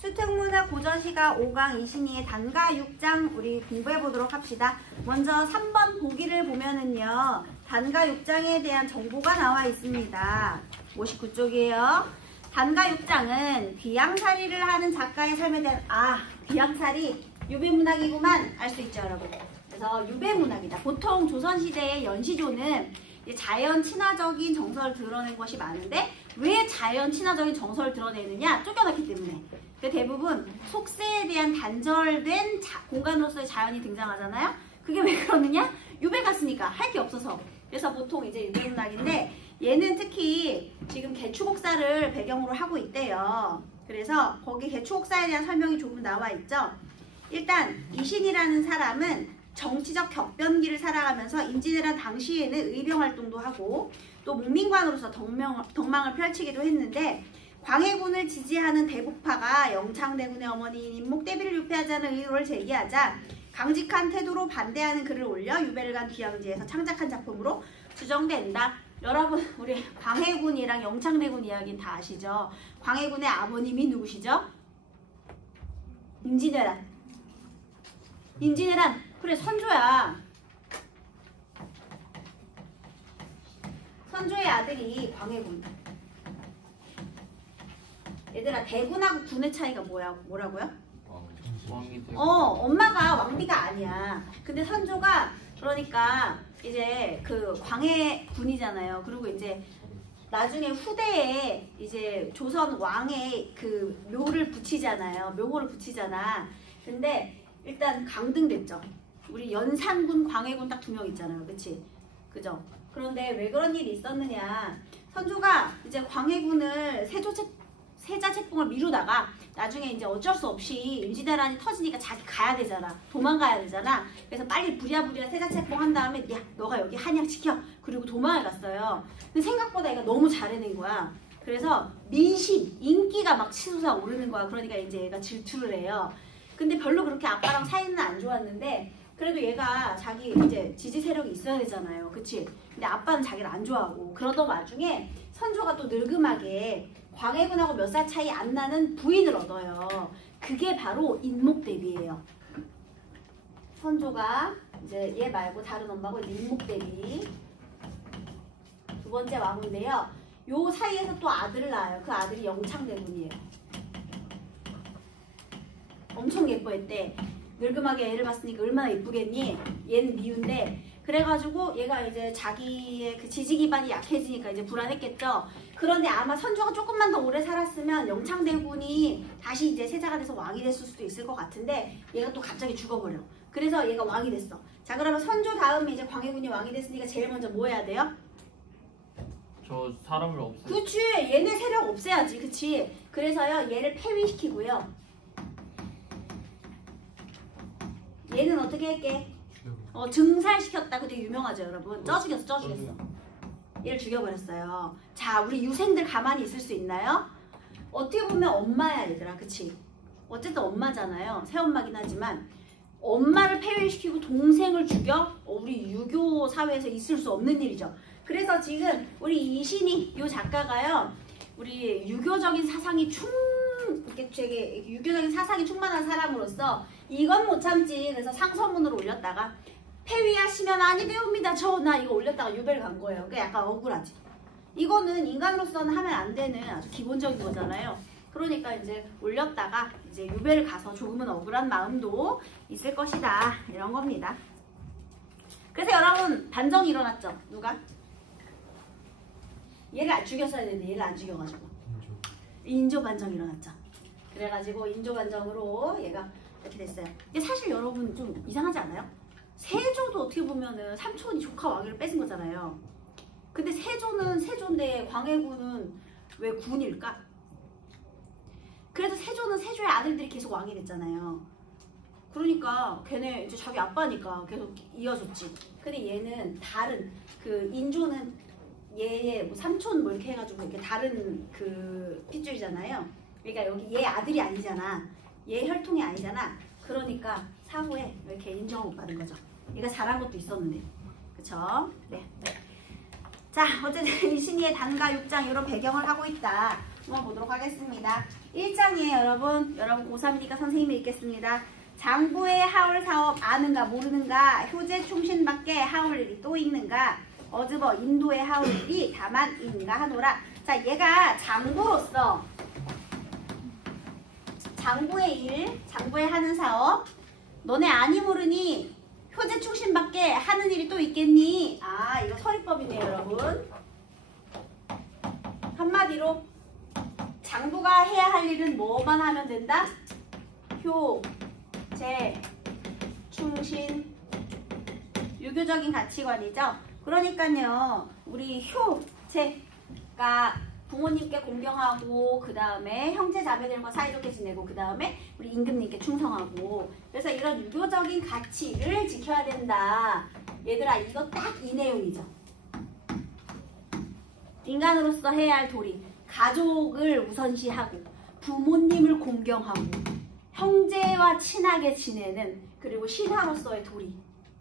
수특문학 고전시가 5강 이신희의 단가 6장 우리 공부해 보도록 합시다. 먼저 3번 보기를 보면은요. 단가 6장에 대한 정보가 나와 있습니다. 59쪽이에요. 단가 6장은 귀양살이를 하는 작가의 삶에 대한 귀양살이 유배문학이구만 알 수 있죠 여러분. 그래서 유배문학이다. 보통 조선시대의 연시조는 자연 친화적인 정서를 드러낸 것이 많은데 왜 자연 친화적인 정서를 드러내느냐? 쫓겨났기 때문에. 대부분 속세에 대한 단절된 공간으로서의 자연이 등장하잖아요. 그게 왜 그러느냐? 유배 갔으니까 할 게 없어서. 그래서 보통 이제 유배문학인데 얘는 특히 지금 개추곡사를 배경으로 하고 있대요. 그래서 거기 개추곡사에 대한 설명이 조금 나와 있죠. 일단 이신이라는 사람은 정치적 격변기를 살아가면서 임진왜란 당시에는 의병활동도 하고 또 문민관으로서 덕망을 펼치기도 했는데 광해군을 지지하는 대북파가 영창대군의 어머니인 인목대비를 유폐하자는 의도를 제기하자 강직한 태도로 반대하는 글을 올려 유배를 간 귀양지에서 창작한 작품으로 추정된다. 여러분 우리 광해군이랑 영창대군 이야기는 다 아시죠? 광해군의 아버님이 누구시죠? 임진왜란. 그래 선조야. 선조의 아들이 광해군. 얘들아 대군하고 군의 차이가 뭐라고요? 엄마가 왕비가 아니야. 근데 선조가 그러니까 이제 그 광해군이잖아요. 그리고 이제 나중에 후대에 이제 조선 왕의 그 묘를 붙이잖아요. 묘호를 붙이잖아. 근데 일단 강등됐죠. 우리 연산군, 광해군 딱 2명 있잖아요. 그치? 그죠? 그런데 왜 그런 일이 있었느냐. 선조가 이제 광해군을 세자책봉을 미루다가 나중에 이제 어쩔 수 없이 임진왜란이 터지니까 자기 가야 되잖아. 도망가야 되잖아. 그래서 빨리 부랴부랴 세자책봉 한 다음에 야 너가 여기 한양 지켜. 그리고 도망을 갔어요. 근데 생각보다 얘가 너무 잘해낸 거야. 그래서 민심, 인기가 막 치솟아 오르는 거야. 그러니까 이제 얘가 질투를 해요. 근데 별로 그렇게 아빠랑 사이는 안 좋았는데 그래도 얘가 자기 이제 지지 세력이 있어야 되잖아요. 그치? 근데 아빠는 자기를 안 좋아하고 그러던 와중에 선조가 또 늙음하게 광해군하고 몇 살 차이 안 나는 부인을 얻어요. 그게 바로 인목대비예요. 선조가 이제 얘 말고 다른 엄마고 인목대비 두 번째 왕인데요. 요 사이에서 또 아들을 낳아요. 그 아들이 영창대군이에요. 엄청 예뻐했대. 늙음하게 애를 봤으니까 얼마나 예쁘겠니? 얘는 미운데 그래가지고 얘가 이제 자기의 그 지지 기반이 약해지니까 이제 불안했겠죠. 그런데 아마 선조가 조금만 더 오래 살았으면 영창대군이 다시 이제 세자가 돼서 왕이 됐을 수도 있을 것 같은데 얘가 또 갑자기 죽어버려. 그래서 얘가 왕이 됐어. 자 그러면 선조 다음에 이제 광해군이 왕이 됐으니까 제일 먼저 뭐 해야 돼요? 저 사람을 없애요. 그치. 얘네 세력 없애야지. 그치. 그래서요 얘를 폐위시키고요. 얘는 어떻게 할게? 증살시켰다. 그게 유명하죠 여러분. 쪄 죽였어. 얘를 죽여버렸어요. 자 우리 유생들 가만히 있을 수 있나요? 어떻게 보면 엄마야 얘들아. 그치? 어쨌든 엄마잖아요. 새엄마긴 하지만 엄마를 폐위시키고 동생을 죽여? 우리 유교 사회에서 있을 수 없는 일이죠. 그래서 지금 우리 이신희 이 작가가요. 우리 유교적인 사상이 되게 유교적인 사상이 충만한 사람으로서 이건 못 참지. 그래서 상서문으로 올렸다가 폐위하시면 아니 배웁니다. 나 이거 올렸다가 유배를 간 거예요. 그게 약간 억울하지. 이거는 인간으로서는 하면 안 되는 아주 기본적인 거잖아요. 그러니까 이제 올렸다가 이제 유배를 가서 조금은 억울한 마음도 있을 것이다. 이런 겁니다. 그래서 여러분 반정이 일어났죠. 누가? 얘를 안 죽였어야 되는데 얘를 안 죽여가지고 인조 반정이 일어났죠. 그래가지고 인조 반정으로 얘가 이렇게 됐어요. 근데 사실 여러분 좀 이상하지 않아요? 세조도 어떻게 보면은 삼촌이 조카 왕위를 뺏은 거잖아요. 근데 세조는 세조인데 광해군은 왜 군일까? 그래서 세조는 세조의 아들들이 계속 왕이 됐잖아요. 그러니까 걔네 이제 자기 아빠니까 계속 이어줬지. 근데 얘는 다른 그 인조는 얘의 뭐 삼촌 뭐 이렇게 해가지고 이렇게 다른 그 핏줄이잖아요. 그러니까 여기 얘 아들이 아니잖아. 얘 혈통이 아니잖아. 그러니까 사후에 이렇게 인정을 못 받은 거죠. 얘가 잘한 것도 있었는데. 그쵸? 네. 자, 어쨌든 이신희의 단가 6장 이런 배경을 하고 있다. 한번 보도록 하겠습니다. 1장이에요, 여러분. 여러분 고3이니까 선생님이 읽겠습니다. 장부의 하울 사업 아는가 모르는가? 효제 충신밖에 하울 일이 또 있는가? 어즈버 인도의 하울 일이 다만 있는가 하노라. 자, 얘가 장부로서 장부의 일, 장부에 하는 사업. 너네 아니 모르니 효제 충신밖에 하는 일이 또 있겠니? 아, 이거 서리법이네요, 여러분. 한마디로 장부가 해야 할 일은 뭐만 하면 된다? 효제 충신. 유교적인 가치관이죠. 그러니까요, 우리 효제가 부모님께 공경하고, 그 다음에 형제 자매들과 사이좋게 지내고, 그 다음에 우리 임금님께 충성하고. 그래서 이런 유교적인 가치를 지켜야 된다. 얘들아, 이거 딱 이 내용이죠. 인간으로서 해야 할 도리. 가족을 우선시하고, 부모님을 공경하고, 형제와 친하게 지내는, 그리고 신하로서의 도리.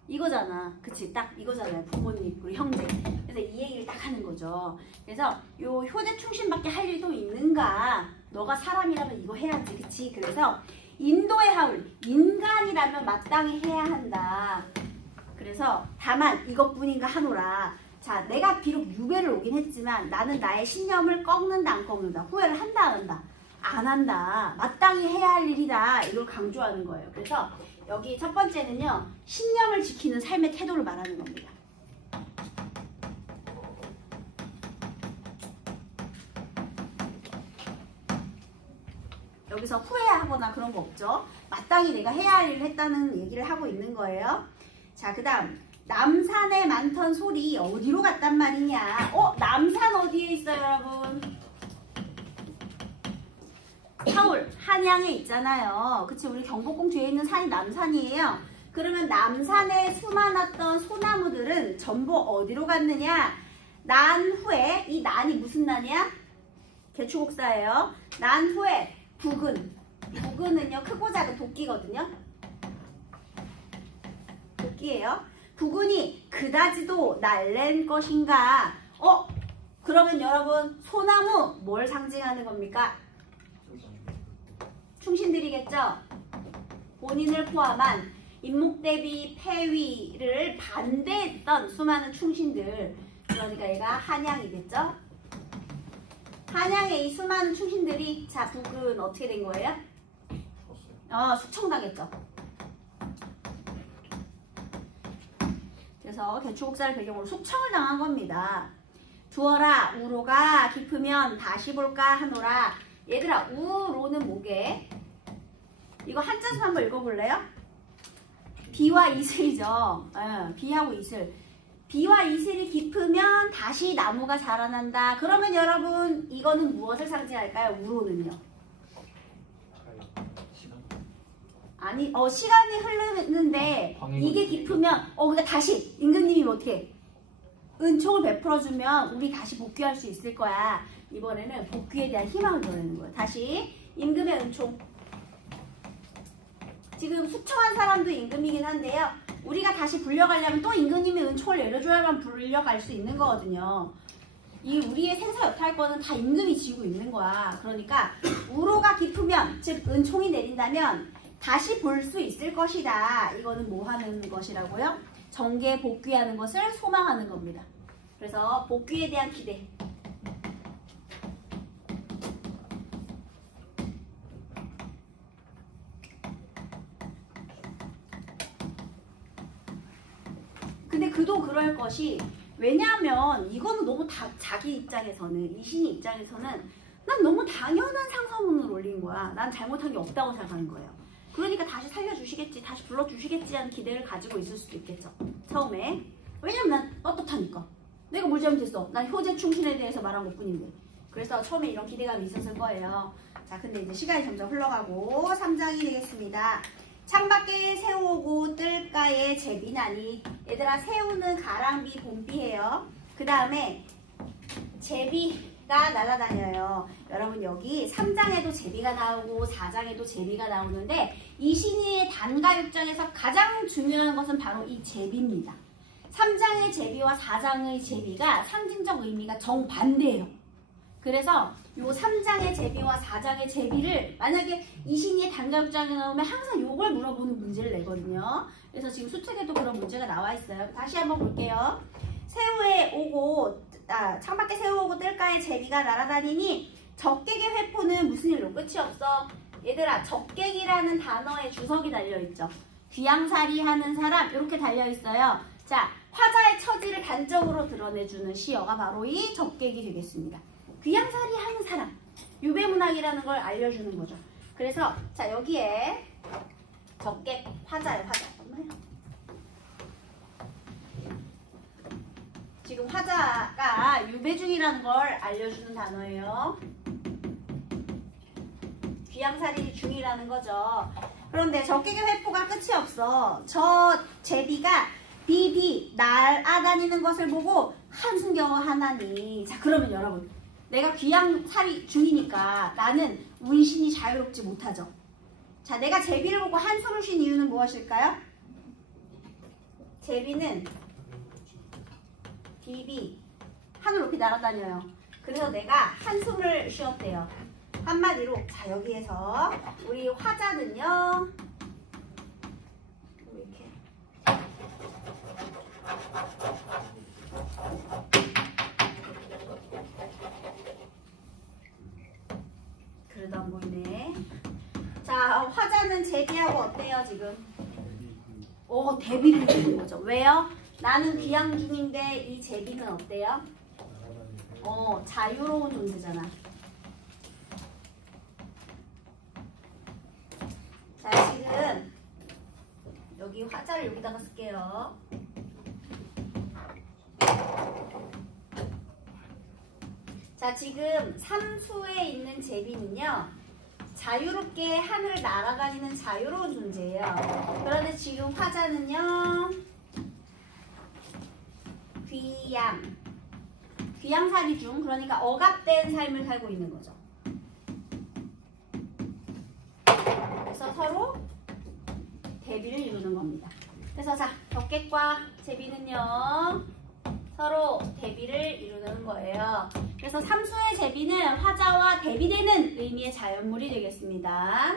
이거잖아. 그치? 딱 이거잖아요. 부모님, 그리고 형제. 그래서 이 얘기를 딱 하는 거죠. 그래서 요 효제 충신밖에 할 일도 있는가? 너가 사람이라면 이거 해야지. 그치? 그래서 인도의 하울. 인간이라면 마땅히 해야 한다. 그래서 다만 이것뿐인가 하노라. 자, 내가 비록 유배를 오긴 했지만 나는 나의 신념을 꺾는다 안 꺾는다. 후회를 한다 안 한다. 안 한다. 마땅히 해야 할 일이다. 이걸 강조하는 거예요. 그래서 여기 첫 번째는요, 신념을 지키는 삶의 태도를 말하는 겁니다. 여기서 후회하거나 그런 거 없죠. 마땅히 내가 해야 할 일을 했다는 얘기를 하고 있는 거예요. 자, 그 다음 남산에 많던 소리 어디로 갔단 말이냐. 남산 어디에 있어요, 여러분? 서울, 한양에 있잖아요. 그치? 우리 경복궁 뒤에 있는 산이 남산이에요. 그러면 남산에 수많았던 소나무들은 전부 어디로 갔느냐? 난 후에, 이 난이 무슨 난이야? 개축곡사예요. 난 후에 북은. 북은은요, 크고 작은 도끼거든요. 도끼예요. 북은이 그다지도 날랜 것인가? 그러면 여러분, 소나무 뭘 상징하는 겁니까? 충신들이겠죠? 본인을 포함한 인목대비 폐위를 반대했던 수많은 충신들. 그러니까 얘가 한양이겠죠? 한양의 이 수많은 충신들이, 자, 북은 어떻게 된 거예요? 숙청당했죠. 그래서 개축곡사를 배경으로 숙청을 당한 겁니다. 두어라 우로가 깊으면 다시 볼까 하노라. 얘들아, 우로는 뭐게? 이거 한자수 한번 읽어볼래요? 비와 이슬이죠. 비하고 이슬. 비와 이슬이 깊으면 다시 나무가 자라난다. 그러면 여러분, 이거는 무엇을 상징할까요? 우로는요. 시간. 아니, 시간이 흐르는데 이게 깊으면 그러니까 다시 임금님이 어떻게 은총을 베풀어주면 우리 다시 복귀할 수 있을 거야. 이번에는 복귀에 대한 희망을 드러내는 거예요. 다시 임금의 은총. 지금 숙청한 사람도 임금이긴 한데요. 우리가 다시 불려가려면 또 임금님의 은총을 내려줘야만 불려갈 수 있는 거거든요. 이 우리의 생사 여탈권은 다 임금이 지고 있는 거야. 그러니까 우로가 깊으면, 즉 은총이 내린다면 다시 볼 수 있을 것이다. 이거는 뭐 하는 것이라고요? 정계에 복귀하는 것을 소망하는 겁니다. 그래서 복귀에 대한 기대. 근데 그도 그럴 것이, 왜냐하면 이거는 너무 자기 입장에서는, 이신이 입장에서는 난 너무 당연한 상소문을 올린 거야. 난 잘못한 게 없다고 생각하는 거예요. 그러니까 다시 살려주시겠지, 다시 불러주시겠지 하는 기대를 가지고 있을 수도 있겠죠. 처음에. 왜냐면 난 떳떳하니까. 내가 뭘 잘못했어? 난 효제 충신에 대해서 말한 것뿐인데. 그래서 처음에 이런 기대감이 있었을 거예요. 자, 근데 이제 시간이 점점 흘러가고 3장이 되겠습니다. 창밖에 새우 오고 뜰가에 제비나니. 얘들아, 새우는 가랑비, 봄비예요. 그 다음에 제비가 날아다녀요. 여러분, 여기 3장에도 제비가 나오고 4장에도 제비가 나오는데 이신이의 단가 6장에서 가장 중요한 것은 바로 이 제비입니다. 3장의 제비와 4장의 제비가 상징적 의미가 정반대예요. 그래서 요 3장의 제비와 4장의 제비를 만약에 이신이의 단가육장에 나오면 항상 요걸 물어보는 문제를 내거든요. 그래서 지금 수특에도 그런 문제가 나와 있어요. 다시 한번 볼게요. 새우에 오고 창밖에 새우 오고 뜰가에 제비가 날아다니니 적객의 회포는 무슨 일로 끝이 없어? 얘들아, 적객이라는 단어에 주석이 달려있죠. 귀양살이 하는 사람 이렇게 달려있어요. 자, 화자의 처지를 단적으로 드러내주는 시어가 바로 이 적객이 되겠습니다. 귀양살이 하는 사람, 유배문학이라는 걸 알려주는 거죠. 그래서 자, 여기에 적객, 화자예요. 화자. 지금 화자가 유배 중이라는 걸 알려주는 단어예요. 귀양살이 중이라는 거죠. 그런데 적객의 회포가 끝이 없어. 저 제비가 비비 날아다니는 것을 보고 한숨 겨우 하나니. 자, 그러면 여러분, 내가 귀양살이 중이니까 나는 운신이 자유롭지 못하죠. 자, 내가 제비를 보고 한숨을 쉰 이유는 무엇일까요? 제비는 비비 하늘 높이 날아다녀요. 그래서 내가 한숨을 쉬었대요. 한마디로 자, 여기에서 우리 화자는요 이렇게 그래도 안 보이네. 자, 화자는 제비하고 어때요 지금? 대비를 주는 거죠. 왜요? 나는 귀양 중인데 이 제비는 어때요? 자유로운 존재잖아. 자, 지금 여기 화자를 여기다가 쓸게요. 자, 지금 삼수에 있는 제비는요, 자유롭게 하늘을 날아다니는 자유로운 존재예요. 그런데 지금 화자는요, 귀양살이 중, 그러니까 억압된 삶을 살고 있는 거죠. 그래서 서로 대비를 이루는 겁니다. 그래서 자, 적객과 제비는요, 서로 대비를 이루는 거예요. 그래서 삼수의 제비는 화자와 대비되는 의미의 자연물이 되겠습니다.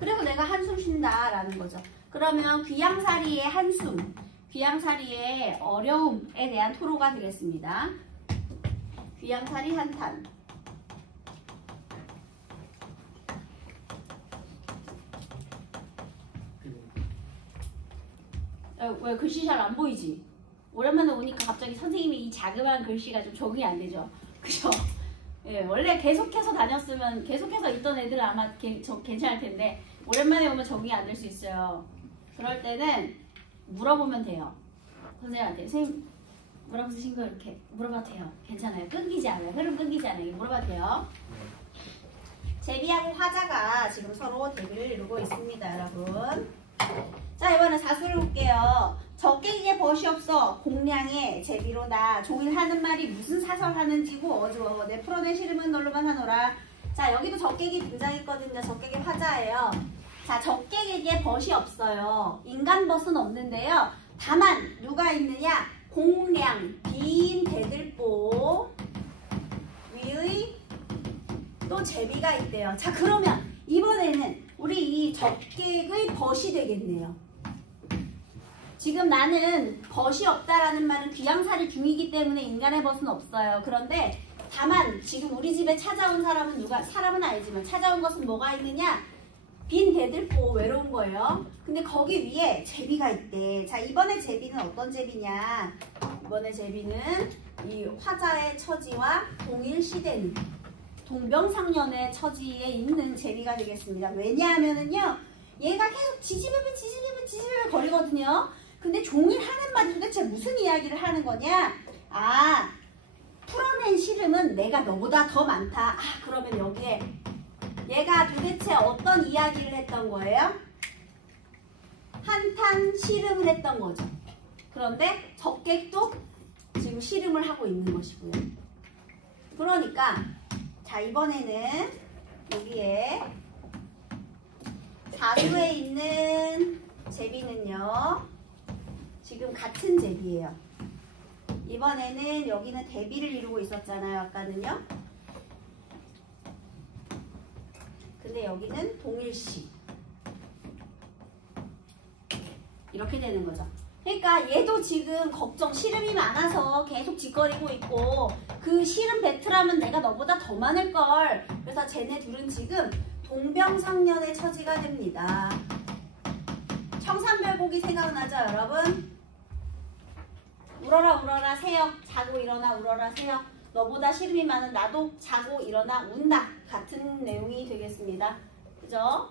그리고 내가 한숨 쉰다라는 거죠. 그러면 귀양살이의 한숨, 귀양살이의 어려움에 대한 토로가 되겠습니다. 귀양살이 한탄. 왜 글씨 잘 안 보이지? 오랜만에 오니까 갑자기 선생님이 이 자그마한 글씨가 좀 적응이 안 되죠. 그죠? 예, 원래 계속해서 다녔으면, 계속해서 있던 애들은 아마 괜찮을 텐데, 오랜만에 오면 적응이 안 될 수 있어요. 그럴 때는 물어보면 돼요. 선생님한테. 선생님, 뭐라고 쓰신 거 이렇게 물어봐도 돼요. 괜찮아요. 끊기지 않아요. 흐름 끊기지 않아요. 물어봐도 돼요. 제비하고 화자가 지금 서로 대비를 이루고 있습니다, 여러분. 자, 이번엔 사수를 볼게요. 적객에게 벗이 없어 공량의 제비로다. 종일 하는 말이 무슨 사설하는지고 어지러워. 내 풀어낸 시름은 널로만 하노라. 자, 여기도 적객이 등장했거든요. 적객의 화자예요. 자, 적객에게 벗이 없어요. 인간 벗은 없는데요. 다만 누가 있느냐? 공량, 빈 대들보 위의 또 제비가 있대요. 자, 그러면 이번에는 우리 이 적객의 벗이 되겠네요. 지금 나는 벗이 없다라는 말은 귀양살이 중이기 때문에 인간의 벗은 없어요. 그런데 다만 지금 우리 집에 찾아온 사람은 사람은 알지만 찾아온 것은 뭐가 있느냐? 빈 대들보 외로운 거예요. 근데 거기 위에 제비가 있대. 자, 이번에 제비는 어떤 제비냐? 이번에 제비는 이 화자의 처지와 동일시되는 동병상련의 처지에 있는 제비가 되겠습니다. 왜냐하면은요, 얘가 계속 지지배배 거리거든요. 근데 종일 하는 말이 도대체 무슨 이야기를 하는 거냐? 아, 풀어낸 시름은 내가 너보다 더 많다. 아, 그러면 여기에 얘가 도대체 어떤 이야기를 했던 거예요? 한탄 시름을 했던 거죠. 그런데 적객도 지금 시름을 하고 있는 것이고요. 그러니까 자, 이번에는 여기에 사수에 있는 제비는요, 지금 같은 제비예요. 이번에는 여기는 대비를 이루고 있었잖아요, 아까는요. 근데 여기는 동일시. 이렇게 되는 거죠. 그러니까 얘도 지금 걱정, 시름이 많아서 계속 짓거리고 있고 그 시름 배틀하면 내가 너보다 더 많을걸. 그래서 쟤네 둘은 지금 동병상련의 처지가 됩니다. 청산별곡이 생각나죠, 여러분? 울어라 울어라 새여 자고 일어나 울어라 새여 너보다 시름이 많은 나도 자고 일어나 운다. 같은 내용이 되겠습니다. 그죠?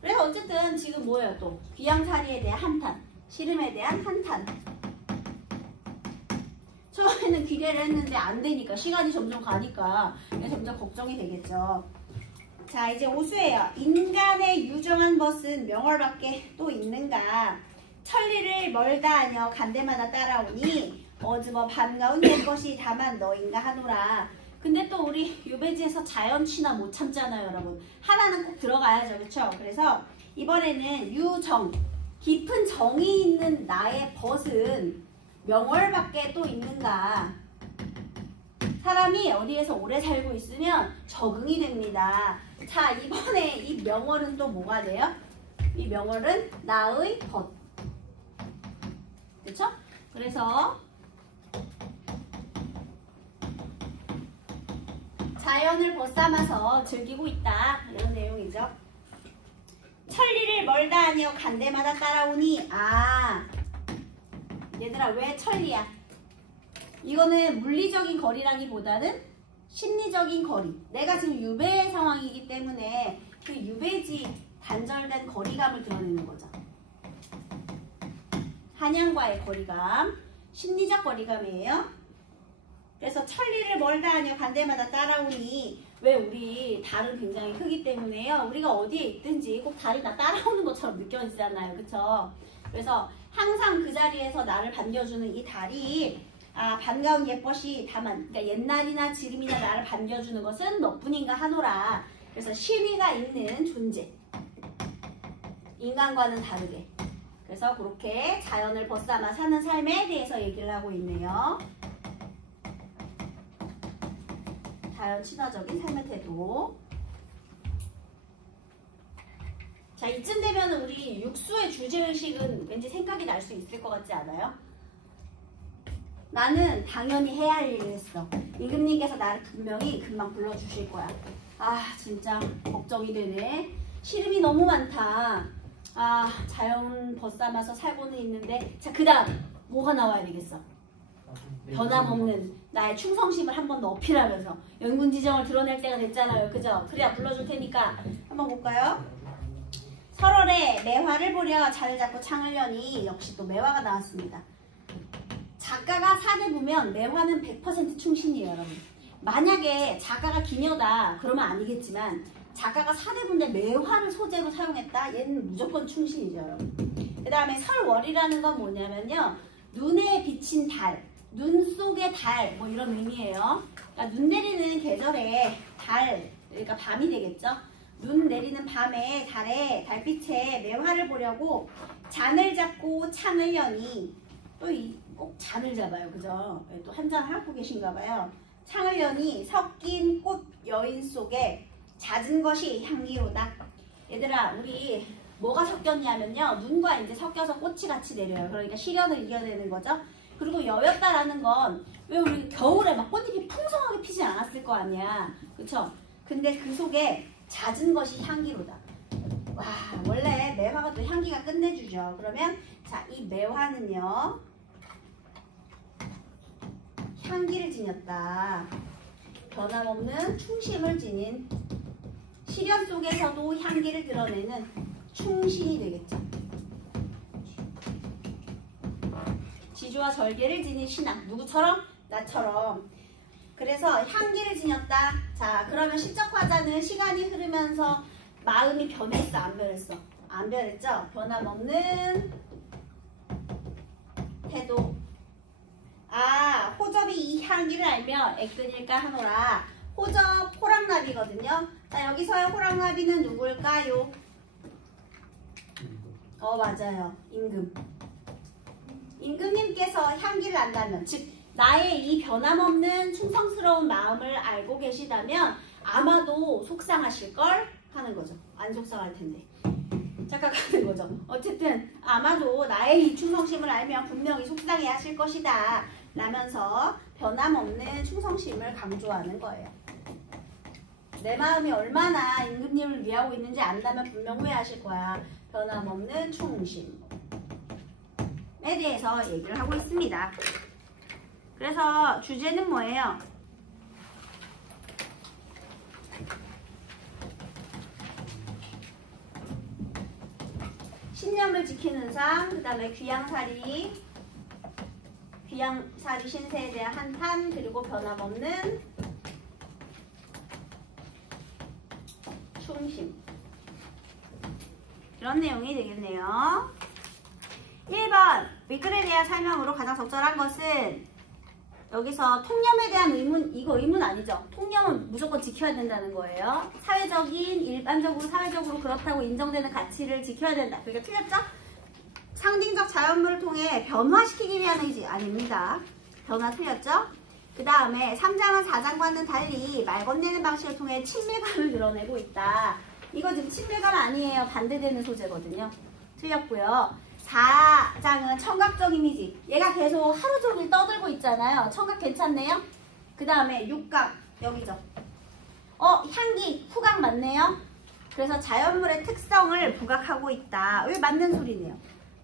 그래서 어쨌든 지금 뭐예요 또? 귀양살이에 대한 한탄, 시름에 대한 한탄. 처음에는 기대를 했는데 안 되니까 시간이 점점 가니까 점점 걱정이 되겠죠. 자 이제 오수예요. 인간의 유정한 것은 명월밖에 또 있는가? 천리를 멀다 하녀 간대마다 따라오니 어즈뭐 반가운 옛것이 다만 너인가 하노라. 근데 또 우리 유배지에서 자연취나 못 참잖아요, 여러분. 하나는 꼭 들어가야죠, 그렇죠? 그래서 이번에는 유정, 깊은 정이 있는 나의 벗은 명월밖에 또 있는가? 사람이 어디에서 오래 살고 있으면 적응이 됩니다. 자, 이번에 이 명월은 또 뭐가 돼요? 이 명월은 나의 벗. 그렇죠? 그래서 자연을 벗삼아서 즐기고 있다. 이런 내용이죠. 천리를 멀다 하니여 간대마다 따라오니. 아, 얘들아 왜 천리야? 이거는 물리적인 거리라기보다는 심리적인 거리. 내가 지금 유배 상황이기 때문에 그 유배지 단절된 거리감을 드러내는 거죠. 한양과의 거리감, 심리적 거리감이에요. 그래서 천리를 멀다 하니여 간대마다 따라오니. 왜 우리 달은 굉장히 크기 때문에요. 우리가 어디에 있든지 꼭 달이 나 따라오는 것처럼 느껴지잖아요. 그쵸? 그래서 항상 그 자리에서 나를 반겨주는 이 달이 반가운 옛것이 다만 그러니까 옛날이나 지금이나 나를 반겨주는 것은 너뿐인가 하노라. 그래서 심의가 있는 존재. 인간과는 다르게. 그래서 그렇게 자연을 벗삼아 사는 삶에 대해서 얘기를 하고 있네요. 자연 친화적인 삶의 태도. 자, 이쯤 되면 우리 육수의 주제의식은 왠지 생각이 날 수 있을 것 같지 않아요? 나는 당연히 해야 할 일을 했어. 임금님께서 나를 분명히 금방 불러주실 거야. 아, 진짜 걱정이 되네. 시름이 너무 많다. 아, 자연 벗삼아서 살고는 있는데. 자, 그 다음 뭐가 나와야 되겠어? 변함없는 나의 충성심을 한 번 더 어필하면서 연군지정을 드러낼 때가 됐잖아요. 그죠? 그래야 불러줄 테니까 한번 볼까요? 설월에 매화를 보려 잔을 잡고 창을 여니. 역시 또 매화가 나왔습니다. 작가가 산을 보면 매화는 100% 충신이에요, 여러분. 만약에 작가가 기녀다 그러면 아니겠지만 작가가 산을 본데 매화를 소재로 사용했다? 얘는 무조건 충신이죠, 여러분. 그 다음에 설월이라는 건 뭐냐면요, 눈에 비친 달, 눈 속의 달, 뭐 이런 의미예요. 그러니까 눈 내리는 계절에 달, 그러니까 밤이 되겠죠. 눈 내리는 밤에 달에 달빛에 매화를 보려고 잔을 잡고 창을 여니. 또 꼭 잔을 잡아요, 그죠? 또 한 잔 하고 계신가 봐요. 창을 여니 섞인 꽃 여인 속에 잦은 것이 향기로다. 얘들아, 우리 뭐가 섞였냐면요, 눈과 이제 섞여서 꽃이 같이 내려요. 그러니까 시련을 이겨내는 거죠. 그리고 여였다라는 건 왜 우리 겨울에 막 꽃잎이 풍성하게 피지 않았을 거 아니야, 그쵸? 근데 그 속에 잦은 것이 향기로다. 와, 원래 매화가 또 향기가 끝내주죠. 그러면 자, 이 매화는요, 향기를 지녔다. 변함없는 충심을 지닌, 시련 속에서도 향기를 드러내는 충신이 되겠죠. 지주와 절개를 지닌 신앙. 누구처럼? 나처럼. 그래서 향기를 지녔다. 자, 그러면 시적 화자는 시간이 흐르면서 마음이 변했어, 안 변했어? 안 변했죠? 변함없는 태도. 아, 호접이 이 향기를 알며 애끈일까 하노라. 호접, 호랑나비거든요. 자, 여기서의 호랑나비는 누굴까요? 맞아요. 임금. 임금님께서 향기를 안다면, 즉 나의 이 변함없는 충성스러운 마음을 알고 계시다면 아마도 속상하실걸 하는 거죠. 안 속상할 텐데. 착각하는 거죠. 어쨌든 아마도 나의 이 충성심을 알면 분명히 속상해 하실 것이다 라면서 변함없는 충성심을 강조하는 거예요. 내 마음이 얼마나 임금님을 위하고 있는지 안다면 분명 후회하실 거야. 변함없는 충심에 대해서 얘기를 하고 있습니다. 그래서 주제는 뭐예요? 신념을 지키는 삶, 그 다음에 귀양살이 신세에 대한 한탄, 그리고 변함없는 충심. 이런 내용이 되겠네요. 1번 윗글에 대한 설명으로 가장 적절한 것은 여기서 통념에 대한 의문, 이거 의문 아니죠? 통념은 무조건 지켜야 된다는 거예요. 일반적으로 사회적으로 그렇다고 인정되는 가치를 지켜야 된다. 그게 틀렸죠? 상징적 자연물을 통해 변화시키기 위한 의지 아닙니다. 변화 틀렸죠? 그 다음에 3장은 4장과는 달리 말 건네는 방식을 통해 친밀감을 드러내고 있다. 이거 지금 친밀감 아니에요. 반대되는 소재거든요. 틀렸고요. 4장은 청각적 이미지. 얘가 계속 하루 종일 떠들고 있잖아요. 청각 괜찮네요? 그 다음에 6각 여기죠. 향기 후각 맞네요? 그래서 자연물의 특성을 부각하고 있다. 왜 맞는 소리네요.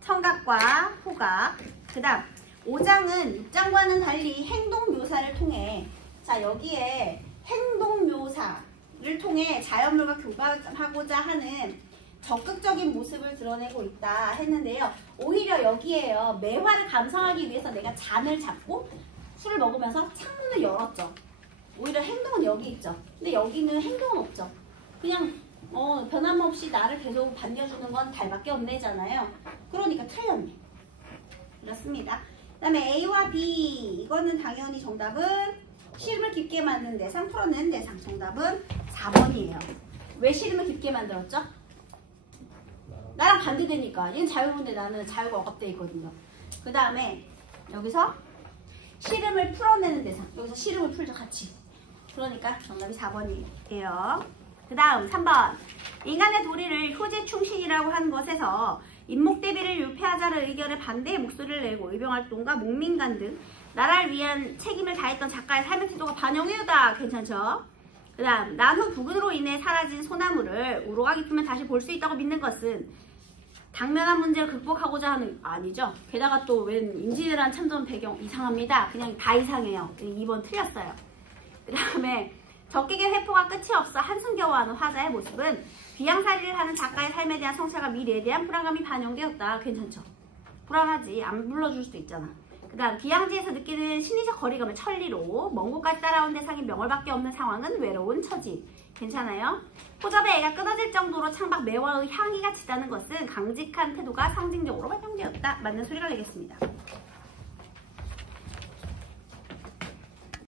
청각과 후각. 그 다음 5장은 6장과는 달리 행동 묘사를 통해 자 여기에 행동 묘사를 통해 자연물과 교감하고자 하는 적극적인 모습을 드러내고 있다 했는데요. 오히려 여기에요. 매화를 감상하기 위해서 내가 잔을 잡고 술을 먹으면서 창문을 열었죠. 오히려 행동은 여기 있죠. 근데 여기는 행동은 없죠. 그냥 변함없이 나를 계속 반겨주는 건 달밖에 없네잖아요. 그러니까 틀렸네. 그렇습니다. 그 다음에 A와 B 이거는 당연히 정답은 시름을 깊게 만드는 대상, 풀어내는 대상. 정답은 4번이에요. 왜 시름을 깊게 만들었죠? 나랑 반대되니까. 얘는 자유로운데 나는 자유가 억압되어 있거든요. 그 다음에 여기서 시름을 풀어내는 대상. 여기서 시름을 풀죠. 같이. 그러니까 정답이 4번이에요. 그 다음 3번. 인간의 도리를 효제 충신이라고 한 것에서 인목대비를 유폐하자는 의견에 반대의 목소리를 내고 의병활동과 목민간 등 나라를 위한 책임을 다했던 작가의 삶의 태도가 반영되었다. 괜찮죠? 그 다음 난후 부근으로 인해 사라진 소나무를 우로가 깊으면 다시 볼 수 있다고 믿는 것은 당면한 문제를 극복하고자 하는 아니죠. 게다가 또 웬 임진왜란 참전 배경 이상합니다. 그냥 다 이상해요. 2번 틀렸어요. 그 다음에 적객의 회포가 끝이 없어 한숨겨워하는 화자의 모습은 귀양살이를 하는 작가의 삶에 대한 성찰과 미래에 대한 불안감이 반영되었다. 괜찮죠? 불안하지. 안 불러줄 수도 있잖아. 그 다음 귀양지에서 느끼는 심리적 거리감을 천리로 먼 곳까지 따라온 대상이 명월밖에 없는 상황은 외로운 처지. 괜찮아요? 호접의 애가 끊어질 정도로 창밖 매화의 향기가 짙다는 것은 강직한 태도가 상징적으로 활용되었다. 맞는 소리가 되겠습니다.